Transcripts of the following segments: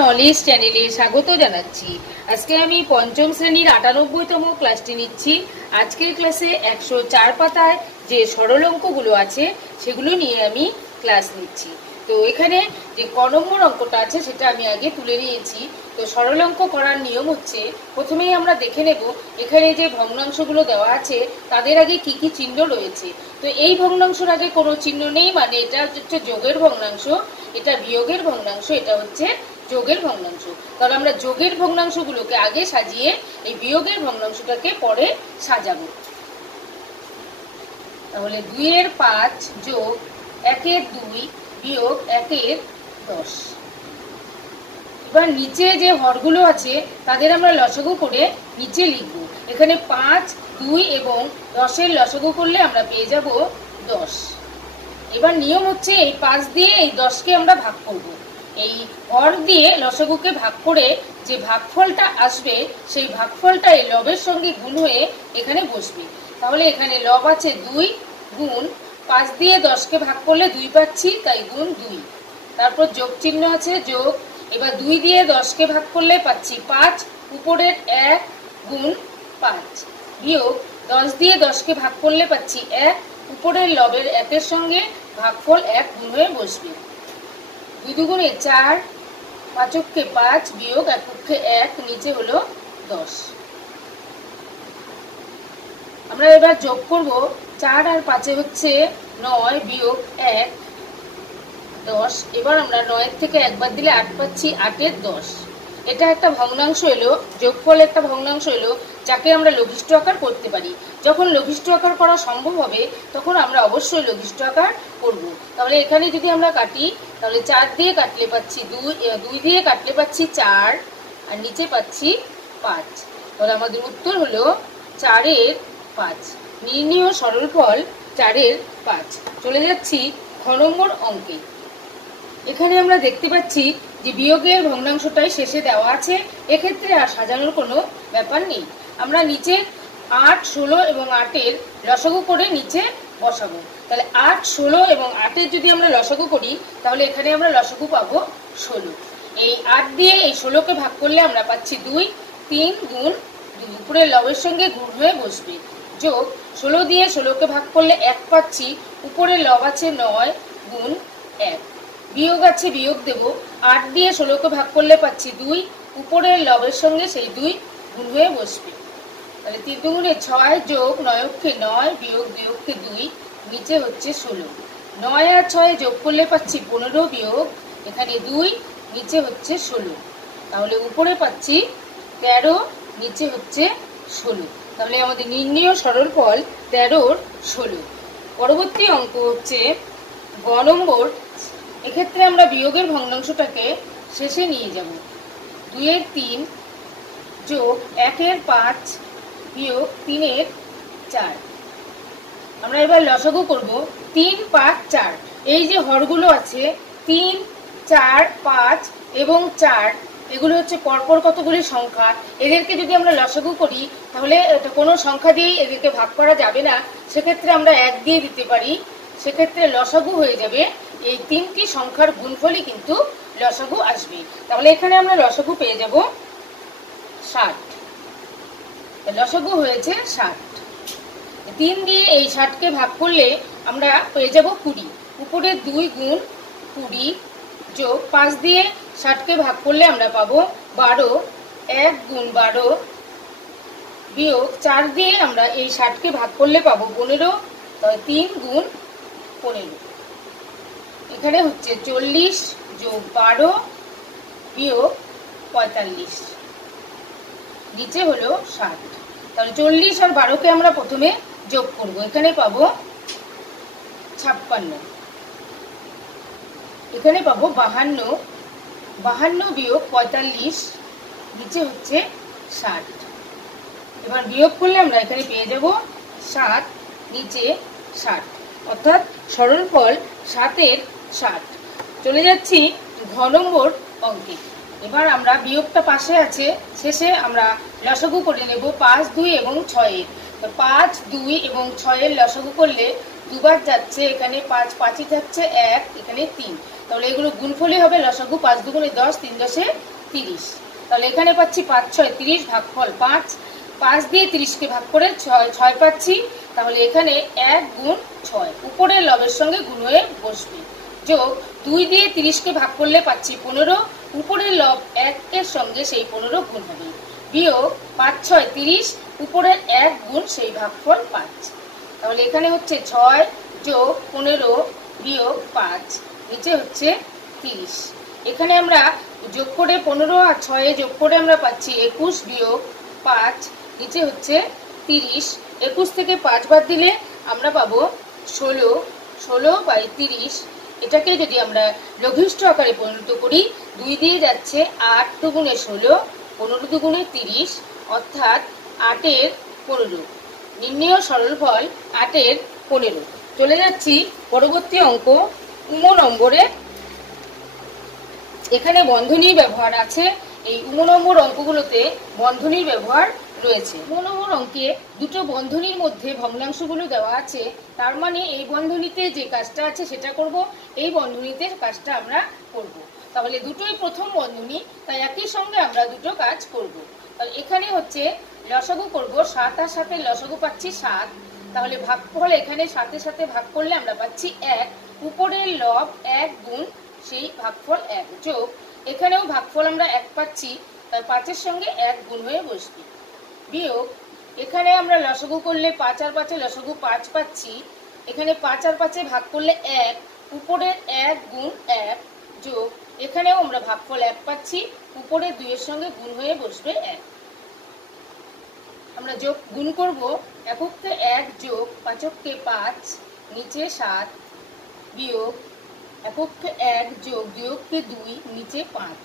Knowledge চ্যানেলে স্বাগত জানাচ্ছি। আজকে আমি পঞ্চম শ্রেণীর ৯৮তম ক্লাসটি নিচ্ছি। আজকের ক্লাসে ১০৪ পাতায় যে সরল অঙ্কগুলো আছে সেগুলো নিয়ে আমি ক্লাস নিচ্ছি। তো এখানে যে ক নম্বর অঙ্কটা আছে সেটা আমি আগে তুলে নিয়েছি। তো সরল অঙ্ক করার নিয়ম হচ্ছে, প্রথমেই আমরা দেখে নেব এখানে যে ভগ্নাংশগুলো দেওয়া আছে তাদের আগে কি কি চিহ্ন রয়েছে। তো এই ভগ্নাংশের আগে কোনো চিহ্ন নেই, মানে এটা হচ্ছে যোগের ভগ্নাংশ, এটা বিয়োগের ভগ্নাংশ, এটা হচ্ছে যোগের ভগ্নাংশ। তাহলে আমরা যোগের ভগ্নাংশগুলোকে আগে সাজিয়ে এই বিয়োগের ভগ্নাংশটাকে পরে সাজাবো। তাহলে ২-এর ৫ যোগ ১-এর ২ বিয়োগ ১-এর ১০। এবার নিচে যে হরগুলো আছে তাদের আমরা লসাগু করে নিচে লিখব। এখানে ৫, ২ এবং ১০-এর লসাগু করলে আমরা পেয়ে যাব ১০। এবার নিয়ম হচ্ছে এই ৫ দিয়ে এই ১০কে আমরা ভাগ করব। এই হর দিয়ে লসাগুকে ভাগ করে যে ভাগফলটা আসবে সেই ভাগফলটা এই লবের সঙ্গে গুণ হয়ে এখানে বসবে। তাহলে এখানে লব আছে ২ গুণ ৫ দিয়ে ১০কে ভাগ করলে ২ পাচ্ছি, তাই গুণ ২। তারপর যোগ চিহ্ন আছে যোগ। এবার ২ দিয়ে ১০কে ভাগ করলে পাচ্ছি ৫, উপরের ১ গুণ ৫, বিয়োগ ১০ দিয়ে ১০কে ভাগ করলে পাচ্ছি ১, উপরের লবের ১-এর সঙ্গে ভাগফল ১ গুণ হয়ে বসবে। ২ দুগুণে ৪, ৫-কে ৫ বিয়োগ ১-কে ১, নিচে হলো ১০। আমরা এবার যোগ করব। ৪ আর ৫-এ হচ্ছে ৯ বিয়োগ ১, ১০। এবার আমরা ৯-এর থেকে একবার দিলে ৮ পাচ্ছি, ৮-এর ১০। এটা একটা ভগ্নাংশ এলো, যোগফল একটা ভগ্নাংশ এলো যাকে আমরা লঘিষ্ঠ আকার করতে পারি। যখন লঘিষ্ঠ আকার করা সম্ভব হবে তখন আমরা অবশ্যই লঘিষ্ঠ আকার করব। তাহলে এখানে যদি আমরা কাটি তাহলে ৪ দিয়ে কাটলে পাচ্ছি ২ দিয়ে কাটলে পাচ্ছি ৪ আর নিচে পাচ্ছি ৫। তাহলে আমাদের উত্তর হলো ৪-এর ৫। নির্ণেয় সরলফল ৪-এর ৫। চলে যাচ্ছি খ নম্বর অঙ্কে। এখানে আমরা দেখতে পাচ্ছি যে বিয়োগের ভগ্নাংশটাই শেষে দেওয়া আছে, এক্ষেত্রে আর সাজানোর কোনো ব্যাপার নেই। আমরা নিচে ৮, ১৬ এবং ৮-এর লসাগু করে নিচে বসাবো। তাহলে ৮, ১৬ এবং ৮-এর যদি আমরা লসাগু করি তাহলে এখানে আমরা লসাগু পাবো ১৬। এই ৮ দিয়ে এই ১৬কে ভাগ করলে আমরা পাচ্ছি ২, ৩ গুণ ২, উপরের লবের সঙ্গে গুণ হয়ে বসবে। যোগ ১৬ দিয়ে ১৬কে ভাগ করলে ১ পাচ্ছি, উপরের লব আছে ৯ গুণ ১, বিয়োগ আছে বিয়োগ দেব। ৮ দিয়ে ১৬কে ভাগ করলে পাচ্ছি ২, উপরের লবের সঙ্গে সেই ২ গুণ হয়ে বসবে। তাহলে ৩ দুগুণে ৬ যোগ ৯-কে ৯ বিয়োগ ২-কে ২, নিচে হচ্ছে ১৬। ৯ আর ৬ যোগ করলে পাচ্ছি ১৫ বিয়োগ এখানে ২, নিচে হচ্ছে ১৬। তাহলে উপরে পাচ্ছি ১৩, নিচে হচ্ছে ১৬। তাহলে আমাদের নির্ণেয় সরলফল ১৩-র ১৬। পরবর্তী অঙ্ক হচ্ছে গ নম্বর। এক্ষেত্রে আমরা বিয়োগের ভগ্নাংশটাকে শেষে নিয়ে যাব। ২-এর ৩ যোগ ১-এর ৫ বিয়োগ ৩-এর ৪। আমরা এবার লসাগু করব। ৩, ৫, ৪ এই যে হরগুলো আছে ৩, ৪, ৫ এবং ৪, এগুলো হচ্ছে পরপর কতগুলি সংখ্যা। এদেরকে যদি আমরা লসাগু করি তাহলে কোনো সংখ্যা দিয়েই এদেরকে ভাগ করা যাবে না, সেক্ষেত্রে আমরা ১ দিয়ে দিতে পারি। সেক্ষেত্রে লসাগু হয়ে যাবে এই ৩টি সংখ্যার গুণফলই কিন্তু লসাগু আসবে। তাহলে এখানে আমরা লসাগু পেয়ে যাব ৬০। লসাগু হয়েছে ৬০। ৩ দিয়ে এই ৬০কে ভাগ করলে আমরা পেয়ে যাব ২০, উপরে ২ গুণ ২০ যোগ ৫ দিয়ে ৬০কে ভাগ করলে আমরা পাবো ১২, ১ গুণ ১২ বিয়োগ ৪ দিয়ে আমরা এই ৬০কে ভাগ করলে পাবো ১৫, তাহলে ৩ গুণ ১৫। এখানে হচ্ছে ৪০ যোগ ১২ বিয়োগ ৪৫, নিচে হলো ৬০। তাহলে ৪০ আর ১২কে আমরা প্রথমে যোগ করব। এখানে পাবো ৫৬, এখানে পাবো ৫২, ৫২ বিয়োগ ৪৫, নিচে হচ্ছে ৬০। এবার বিয়োগ করলে আমরা এখানে পেয়ে যাব ৭, নিচে ৬০, অর্থাৎ সরলফল ৭-এর ৬০। চলে যাচ্ছি ঘ নম্বর অঙ্কে। এবার আমরা বিয়োগটা পাশে আছে, শেষে আমরা লসাগু করে নেব ৫, ২ এবং ৬-এর। তো ৫, ২ এবং 6-এর লসাগু করলে দুবার যাচ্ছে, এখানে ৫, ৫ই যাচ্ছে ১, এখানে ৩। তাহলে এগুলো গুণফলই হবে লসাগু। 5 দুগুণে 10, 3 10 30। তাহলে এখানে পাচ্ছি 5 6 30, ভাগফল 5। 5 দিয়ে 30কে ভাগ করে 6 পাচ্ছি। তাহলে এখানে 1 গুণ 6 উপরের লবের সঙ্গে গুণ হয়ে বসবে। যোগ 2 দিয়ে 30কে ভাগ করলে পাচ্ছি 15, উপরের লব 1 এর সঙ্গে সেই 15 গুণ হবে। বিয়োগ 5 6 30, উপরের 1 গুণ সেই ভাগফল 5। তাহলে এখানে হচ্ছে 6 যোগ 15 বিয়োগ 5, নিচে হচ্ছে 30। এখানে আমরা যোগ করে 15 আর 6 যোগ করে আমরা পাচ্ছি 21 বিয়োগ 5, নিচে হচ্ছে 30। 21 থেকে 5 বাদ দিলে আমরা পাবো 16। 16/30। এটাকে যদি আমরা লঘিষ্ঠ আকারে পরিণত করি, 2 দিয়ে যাচ্ছে 8 দুগুণে 16, 15 দুগুণে 30, অর্থাৎ 8 এর 15। নির্ণেয় সরলফল 8 এর 15। চলে যাচ্ছি পরবর্তী অঙ্ক 9 নম্বরে। এখানে বন্ধনীর ব্যবহার আছে। এই 9 নম্বর অঙ্কগুলোতে বন্ধনীর ব্যবহার রয়েছে। 9 নম্বর অঙ্কে দুটো বন্ধনীর মধ্যে ভগ্নাংশগুলো দেওয়া আছে। তার মানে এই বন্ধনীতে যে কাজটা আছে সেটা করব, এই বন্ধনীতে কাজটা আমরা করব। তাহলে দুটোই প্রথম বন্ধনী, তাই একই সঙ্গে আমরা দুটো কাজ করব। তাহলে এখানে হচ্ছে লসাগু করব। 7 আর 7 লসাগু পাচ্ছি 7। তাহলে ভাগফল এখানে 7 এর সাথে ভাগ করলে আমরা পাচ্ছি 1, উপরের লব 1 গুণ সেই ভাগফল 1, যোগ এখানেও ভাগফল আমরা 1 পাচ্ছি, তাই 5 এর সঙ্গে 1 গুণ হয়ে বসবে। বিয়োগ এখানে আমরা লসাগু করলে 5 আর 5 লসাগু 5 পাচ্ছি, এখানে 5 আর 5 ভাগ করলে 1, উপরের 1 গুণ 1, যোগ এখানেও আমরা ভাগফল 1 পাচ্ছি, উপরে 2 এর সঙ্গে গুণ হয়ে বসবে 1। আমরা যোগ গুণ করব। এককে 1 যোগ 5কে 5, নিচে 7, বিয়োগ এককে 1 যোগ 2কে 2, নিচে 5।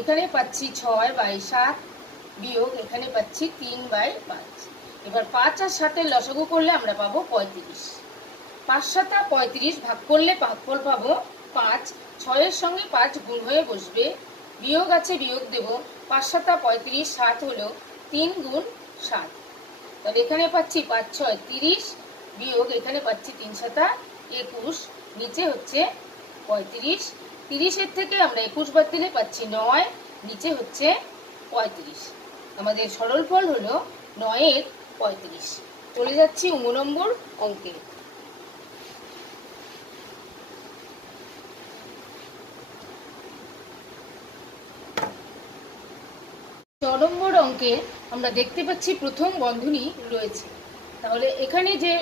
এখানে পাচ্ছি 6/7 বিয়োগ এখানে পাচ্ছি 3/5। এবার 5 আর 7 লসাগু করলে আমরা পাবো 35। 5 7 35 ভাগ করলে ভাগফল পাবো 5। 6 এর সঙ্গে 5 গুণ হয়ে বসবে। বিয়োগ আছে, বিয়োগ দেব। 5 7 35, 7 হলো 3 গুণ 7। তাহলে এখানে পাচ্ছি 5 6 30, বিয়োগ এখানে পাচ্ছি 3 7 21, নিচে হচ্ছে 35। 30 এর থেকে আমরা 21 বাদ দিলে পাচ্ছি 9, নিচে হচ্ছে 35। আমাদের সরলফল হলো 9 এর 35। চলে যাচ্ছি 9 নম্বর অঙ্কে। 6 নম্বর অঙ্কে আমরা দেখতে পাচ্ছি প্রথম বন্ধনী রয়েছে। তাহলে এখানে যে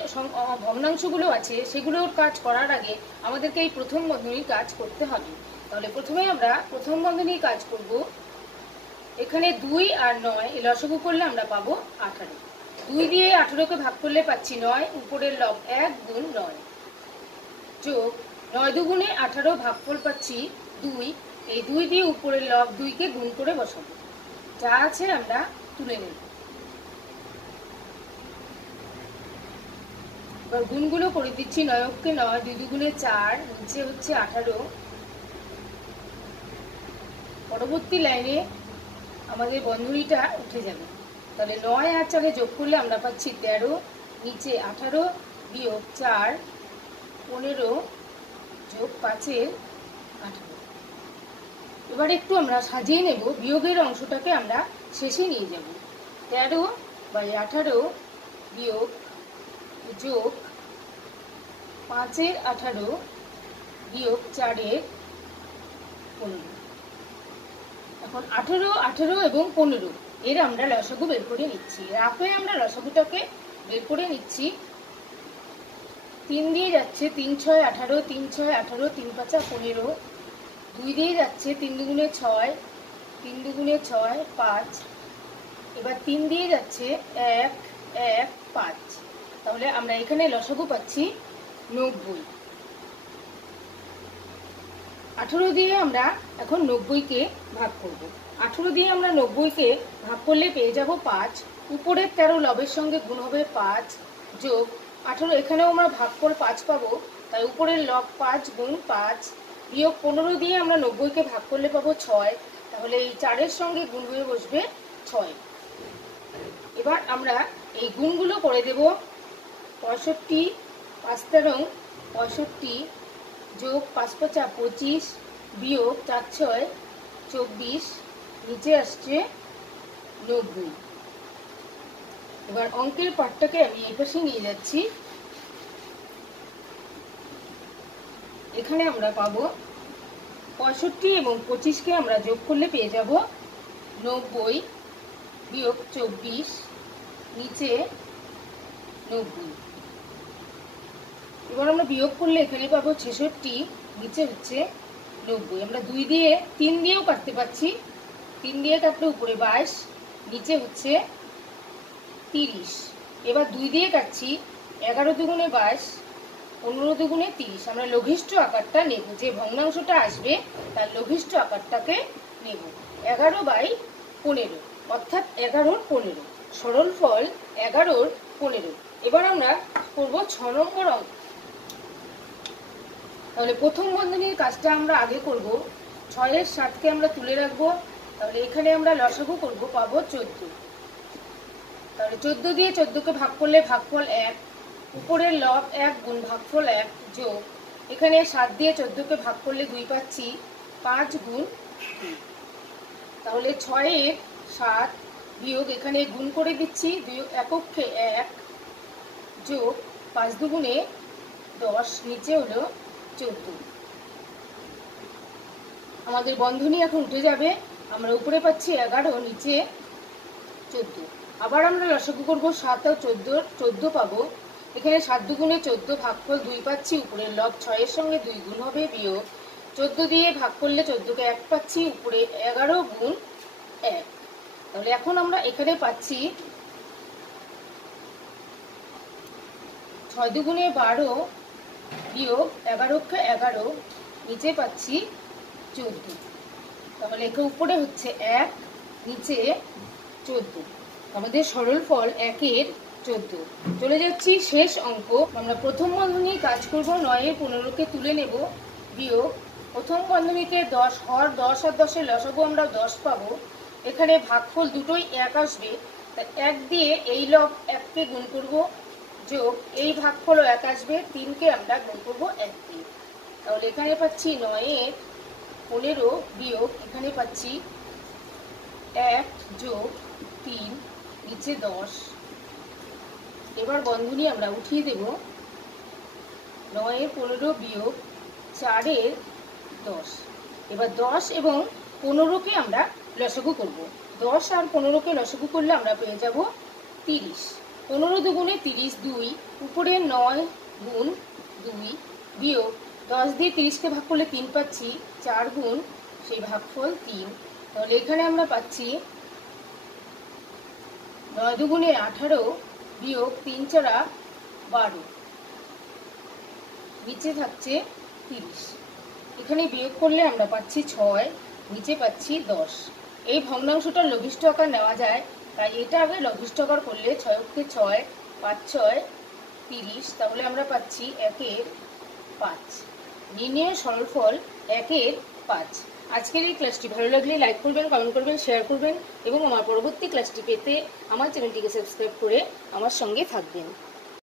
ভগ্নাংশগুলো আছে সেগুলোর কাজ করার আগে আমাদেরকে এই প্রথম বন্ধনীর কাজ করতে হবে। তাহলে প্রথমে আমরা প্রথম বন্ধনীর কাজ করব। এখানে 2 আর 9 লসাগু করলে আমরা পাবো 18। 2 দিয়ে 18কে ভাগ করলে পাচ্ছি 9, উপরের লব 1 গুণ 9, যোগ 9 দুগুণে 18, ভাগফল পাচ্ছি 2। এই 2 দিয়ে উপরের লব 2কে গুণ করে বসাবো, যা আছে আমরা তুলে নেব। এবার গুণগুলো করে দিচ্ছি। 9কে 9, 2 দুগুণে 4, নিচে হচ্ছে 18। পরবর্তী লাইনে আমাদের বন্ধনীটা উঠে যাবে। তাহলে 9 আর 4 যোগ করলে আমরা পাচ্ছি 13, নিচে 18 বিয়োগ 4 15 যোগ 5 18। এবার একটু আমরা সাজিয়ে নেব। বিয়োগের অংশটাকে আমরা শেষে নিয়ে যাব। 13/18 বিয়োগ যোগ 5/18 বিয়োগ 4/15। এখন 18 18 এবং 15 এর আমরা লসাগু বের করে নিচ্ছি। রাফে আমরা লসাগুটাকে বের করে নিচ্ছি। 3 দিয়ে যাচ্ছে 3 6 18, 3 6 18, 3 5 15। 2 দিয়ে যাচ্ছে 3 দুগুণে 6, 3 দুগুণে 6 5। এবার 3 দিয়ে যাচ্ছে 1 1 5। তাহলে আমরা এখানে লসাগু পাচ্ছি 90। 18 দিয়ে আমরা এখন 90কে ভাগ করব। 18 দিয়ে আমরা 90কে ভাগ করলে পেয়ে যাব 5, উপরের 13 লবের সঙ্গে গুণ হবে 5, যোগ 18 এখানেও আমরা ভাগফল 5 পাবো, তাই উপরের লব 5 গুণ 5, বিয়োগ 15 দিয়ে আমরা 90কে ভাগ করলে পাবো 6। তাহলে এই 4-এর সঙ্গে গুণ হয়ে বসবে 6। এবার আমরা এই গুণগুলো করে দেব। 65 5 13 65 যোগ 5 5 25 বিয়োগ 4 6 24 নিচে আসছে 90। এবার অঙ্কের পাঠটাকে আমি এই পাশে নিয়ে যাচ্ছি। এখানে আমরা পাবো 65 এবং 25কে আমরা যোগ করলে পেয়ে যাব 90 বিয়োগ 24 নিচে 90। এবার আমরা বিয়োগ করলে এখানে পাবো 66 নিচে হচ্ছে 90। আমরা 2 দিয়ে 3 দিয়েও কাটতে পারছি, 3 দিয়ে কাটলে উপরে 22 নিচে হচ্ছে 30। এবার 2 দিয়ে কাটছি, 11 দুগুণে 22, 15 দুগুণে 30। আমরা লঘিষ্ঠ আকারটা নেব, যে ভগ্নাংশটা আসবে তার লঘিষ্ঠ আকারটাকে নেব। 11/15 অর্থাৎ 11-র 15, সরল ফল 11-র 15। এবার আমরা করব 6 নম্বর অঙ্ক। তাহলে প্রথম বন্ধনীর কাজটা আমরা আগে করব। 6-এর 7কে আমরা তুলে রাখবো। তাহলে এখানে আমরা লসাগু করব, পাবো 14। তাহলে 14 দিয়ে 14কে ভাগ করলে ভাগফল 1, উপরের লব 1 গুণ ভাগফল 1 যোগ এখানে 7 দিয়ে 14কে ভাগ করলে 2 পাচ্ছি, 5 গুণ 2। তাহলে 6-এর 7 বিয়োগ এখানে গুণ করে দিচ্ছি, 2 এককে 1 যোগ 5 দুগুণে 10 নিচে হলো 14। আমাদের বন্ধনী এখন উঠে যাবে। আমরা উপরে পাচ্ছি 11, নিচে 14। আবার আমরা লসাগু করব, 7 আর 14 পাবো। এখানে 7 দুগুণে 14 ভাগফল 2 পাচ্ছি, উপরের লব 6-এর সঙ্গে 2 গুণ হবে বিয়োগ 14 দিয়ে ভাগ করলে 14কে 1 পাচ্ছি, উপরে 11 গুণ 1। তাহলে এখন আমরা এখানে পাচ্ছি 6 দুগুণে 12 বিয়োগ 11কে 11 নিচে পাচ্ছি 14। তাহলে একে উপরে হচ্ছে 1 নিচে 14। আমাদের সরল ফল 1-এর 14। চলে যাচ্ছি শেষ অঙ্ক। আমরা প্রথম বন্ধনী কাজ করব, 9-এর 15কে তুলে নেব বিয়োগ প্রথম বন্ধনীতে 10 হর 10 আর 10-এর লসাগু আমরা 10 পাবো। এখানে ভাগফল দুটোই 1 আসবে, তাই 1 দিয়ে এই লব 1কে গুণ করব যোগ এই ভাগফলও 1 আসবে, 3কে আমরা গুণ করব 1 দিয়ে। তাহলে এখানে পাচ্ছি 9-এর 15 বিয়োগ এখানে পাচ্ছি 1 যোগ 3 নিচে 10। এবার বন্ধনী আমরা উঠিয়ে দেব, 9-এর 15 বিয়োগ 4-এর 10। এবার 10 এবং 15কে আমরা লসাগু করব। 10 আর 15কে লসাগু করলে আমরা পেয়ে যাব 30। 15 দুগুণে 30, 2 উপরে 9 গুণ 2 বিয়োগ 10 দিয়ে 30কে ভাগ করলে 3 পাচ্ছি, 4 গুণ সেই ভাগফল 3। তাহলে এখানে আমরা পাচ্ছি 9 দুগুণে 18 বিয়োগ 3 4 12 নিচে থাকছে 30। এখানে বিয়োগ করলে আমরা পাচ্ছি 6 নিচে পাচ্ছি 10। এই ভগ্নাংশটার লঘিষ্ঠ আকার নেওয়া যায়, তাই এটা আগে লঘিষ্ঠ আকার করলে 6-কে 6, 5 6 30। তাহলে আমরা পাচ্ছি 1-এর 5। নির্ণয় সরল ফল 1-এর 5। আজকের এই ক্লাসটি ভালো লাগলে লাইক করবেন, কমেন্ট করবেন, শেয়ার করবেন এবং আমার পরবর্তী ক্লাসটি পেতে আমার চ্যানেলটিকে সাবস্ক্রাইব করে আমার সঙ্গে থাকবেন।